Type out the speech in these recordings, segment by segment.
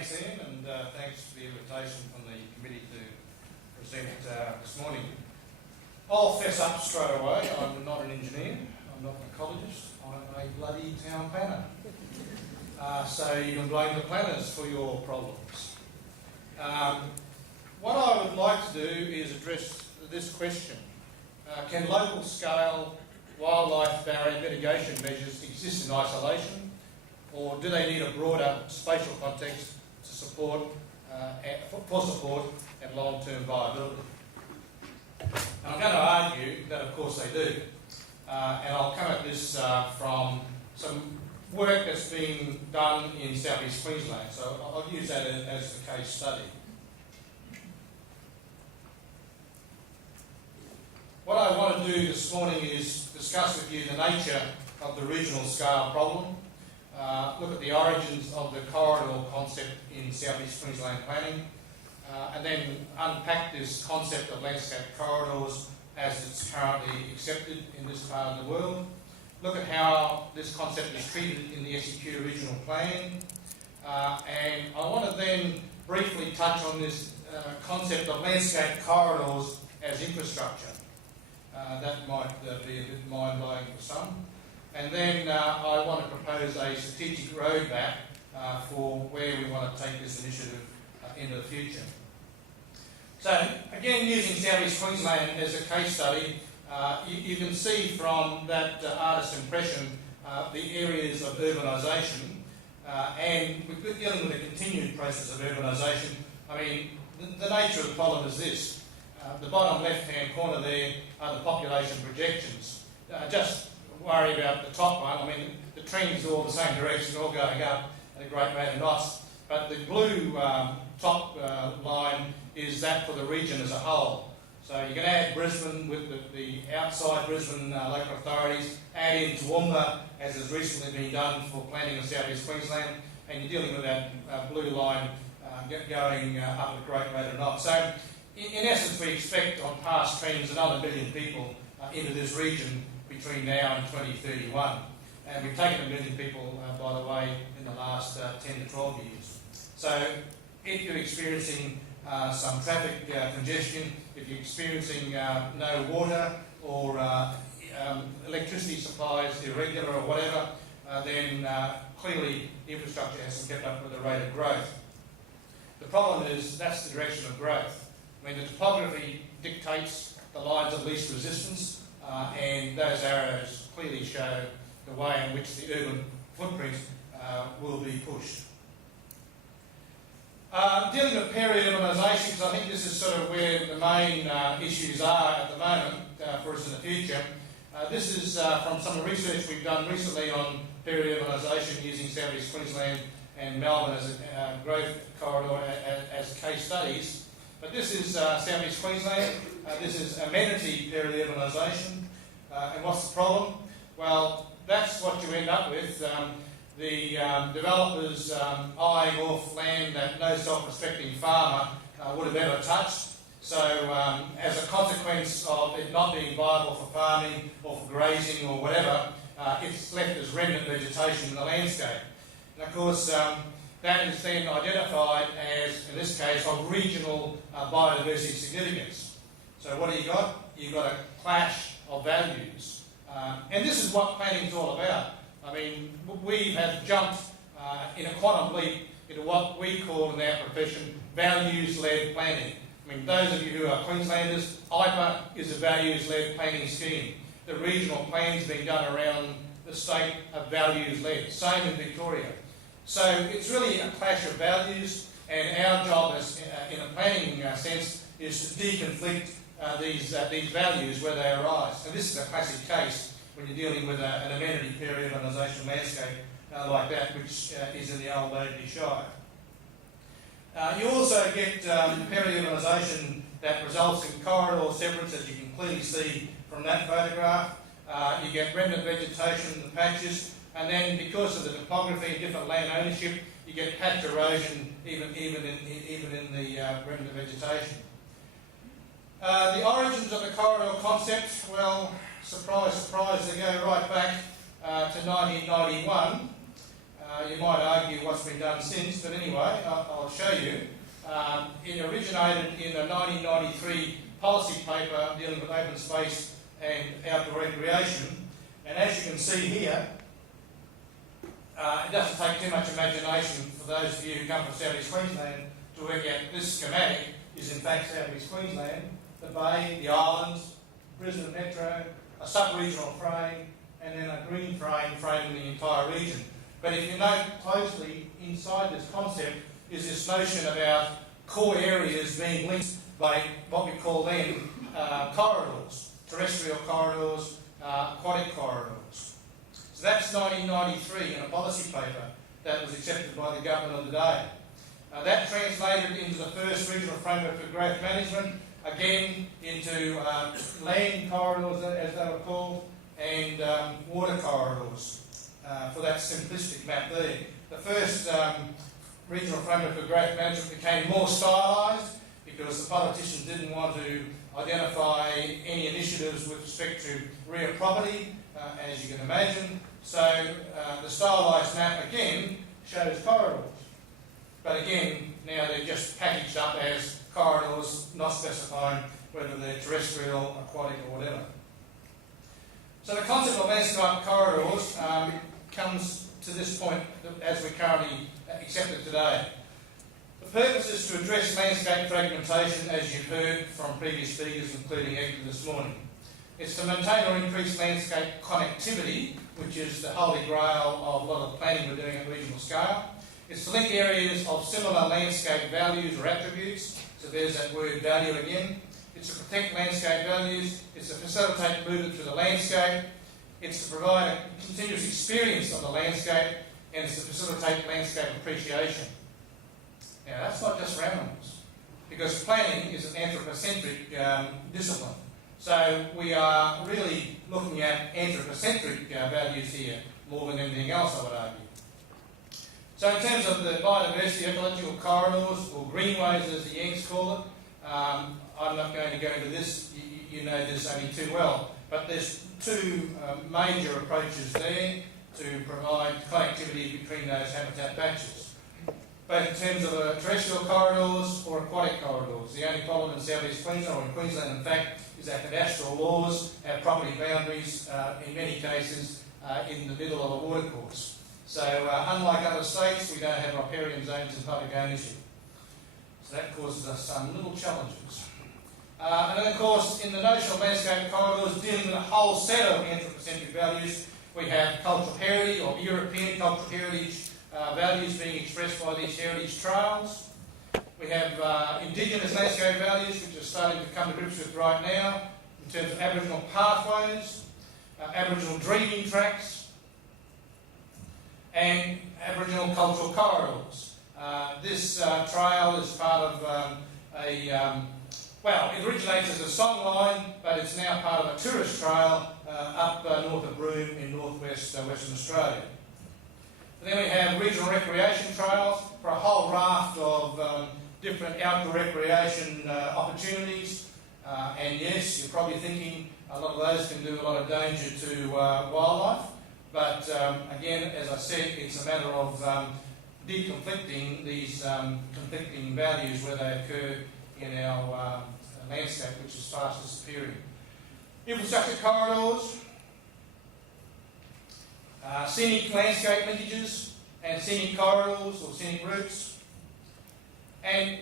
Thanks, Ian, and thanks for the invitation from the committee to present this morning. I'll fess up straight away, I'm not an engineer, I'm not an ecologist, I'm a bloody town planner. So you can blame the planners for your problems. What I would like to do is address this question. Can local scale wildlife barrier mitigation measures exist in isolation, or do they need a broader spatial context to support, for support and long-term viability? And I'm going to argue that of course they do. And I'll come at this from some work that's been done in South East Queensland, so I'll use that as the case study. What I want to do this morning is discuss with you the nature of the regional scale problem, look at the origins of the corridor concept in South East Queensland planning, and then unpack this concept of landscape corridors as it's currently accepted in this part of the world. Look at how this concept is treated in the SEQ regional plan, and I want to then briefly touch on this concept of landscape corridors as infrastructure. That might be a bit mind-blowing for some. And then I want to propose a strategic roadmap for where we want to take this initiative into the future. So, again, using South East Queensland as a case study, you can see from that artist's impression the areas of urbanisation, and we're dealing with a continued process of urbanisation. I mean, the nature of the problem is this. The bottom left-hand corner there are the population projections. Just worry about the top one. I mean, the trends are all the same direction, all going up at a great rate of knots. But the blue top line is that for the region as a whole. So you can add Brisbane with the outside Brisbane local authorities, add in Toowoomba, as has recently been done for planning of South East Queensland, and you're dealing with that blue line going up at a great rate of knots. So in essence, we expect on past trends another 1 million people into this region between now and 2031. And we've taken 1 million people, by the way, in the last 10 to 12 years. So if you're experiencing some traffic congestion, if you're experiencing no water or electricity supply is irregular or whatever, then clearly infrastructure hasn't kept up with the rate of growth. The problem is that's the direction of growth. I mean, the topography dictates the lines of least resistance, and those arrows clearly show the way in which the urban footprint will be pushed. Dealing with peri-urbanisation, because I think this is sort of where the main issues are at the moment for us in the future. This is from some research we've done recently on peri-urbanisation using South East Queensland and Melbourne as a growth corridor as case studies. But this is South East Queensland. This is amenity peri-urbanisation. And what's the problem? Well, that's what you end up with. The developers eyeing off land that no self-respecting farmer would have ever touched. So as a consequence of it not being viable for farming or for grazing or whatever, it's left as remnant vegetation in the landscape. And of course, that is then identified as, in this case, of regional biodiversity significance. So what do you got? You've got a clash of values. And this is what planning is all about. I mean, we have jumped in a quantum leap into what we call in our profession values-led planning. I mean, those of you who are Queenslanders, IPA is a values-led planning scheme. The regional plans being done around the state are values-led. Same in Victoria. So it's really a clash of values, and our job as, in a planning sense is to deconflict these values where they arise. And this is a classic case when you're dealing with an amenity peri-urbanisation landscape like that, which is in the old Waverley Shire. You also get peri-urbanisation that results in corridor separates, as you can clearly see from that photograph. You get remnant vegetation in the patches, and then because of the topography and different land ownership, you get patch erosion even in the remnant vegetation. The origins of the corridor concept, well, surprise, surprise, they go right back to 1991. You might argue what's been done since, but anyway, I'll show you. It originated in a 1993 policy paper dealing with open space and outdoor recreation. And as you can see here, it doesn't take too much imagination for those of you who come from South East Queensland to work out this schematic is in fact South East Queensland, the bay, the islands, Brisbane Metro, a sub-regional frame, and then a green frame framing the entire region. But if you note closely, inside this concept is this notion about core areas being linked by what we call then corridors, terrestrial corridors, aquatic corridors. So that's 1993 in a policy paper that was accepted by the government of the day. That translated into the first regional framework for growth management, again into land corridors as they were called, and water corridors for that simplistic map there. The first regional framework for growth management became more stylised because the politicians didn't want to identify any initiatives with respect to real property, as you can imagine. So the stylised map again shows corridors. But again, now they're just packaged up as corridors, not specifying whether they're terrestrial, aquatic or whatever. So the concept of landscape corridors comes to this point as we currently accept it today. The purpose is to address landscape fragmentation, as you've heard from previous speakers, including Edgar this morning. It's to maintain or increase landscape connectivity, which is the holy grail of a lot of planning we're doing at regional scale. It's to link areas of similar landscape values or attributes, so there's that word value again. It's to protect landscape values, it's to facilitate movement through the landscape, it's to provide a continuous experience of the landscape, and it's to facilitate landscape appreciation. Now that's not just randomness, because planning is an anthropocentric discipline. So we are really looking at anthropocentric values here more than anything else, I would argue. So in terms of the biodiversity, ecological corridors, or greenways as the Yanks call it, I'm not going to go into this, you know this only too well, but there's two major approaches there to provide connectivity between those habitat patches, both in terms of terrestrial corridors or aquatic corridors. The only problem in South East Queensland, or in Queensland in fact, is that cadastral laws have property boundaries, in many cases, in the middle of a watercourse. So unlike other states, we don't have riparian zones in public ownership. So that causes us some little challenges. And then of course, in the notion of landscape corridors, dealing with a whole set of anthropocentric values, we have cultural heritage or European cultural heritage values being expressed by these heritage trails. We have indigenous landscape values, which are starting to come to grips with right now, in terms of Aboriginal pathways, Aboriginal dreaming tracks, and Aboriginal cultural corridors. This trail is part of well, it originates as a songline, but it's now part of a tourist trail up north of Broome in northwest Western Australia. And then we have regional recreation trails for a whole raft of different outdoor recreation opportunities. And yes, you're probably thinking a lot of those can do a lot of danger to wildlife. But again, as I said, it's a matter of deconflicting these conflicting values where they occur in our landscape, which is fast disappearing. Infrastructure corridors, scenic landscape linkages, and scenic corridors or scenic routes. And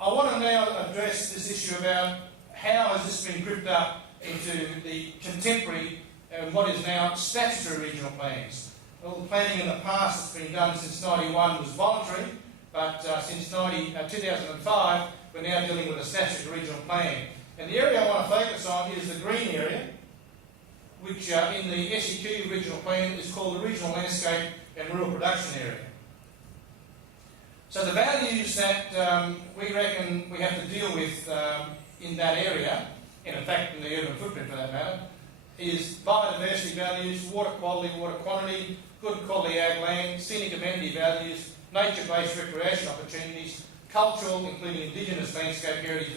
I want to now address this issue about how has this been gripped up into the contemporary and what is now statutory regional plans. Well, the planning in the past that's been done since 91 was voluntary, but since 2005 we're now dealing with a statutory regional plan. And the area I want to focus on is the green area, which in the SEQ regional plan is called the Regional Landscape and Rural Production Area. So the values that we reckon we have to deal with in that area, and in fact in the urban footprint for that matter, is biodiversity values, water quality, water quantity, good quality ag land, scenic amenity values, nature-based recreation opportunities, cultural, including indigenous landscape heritage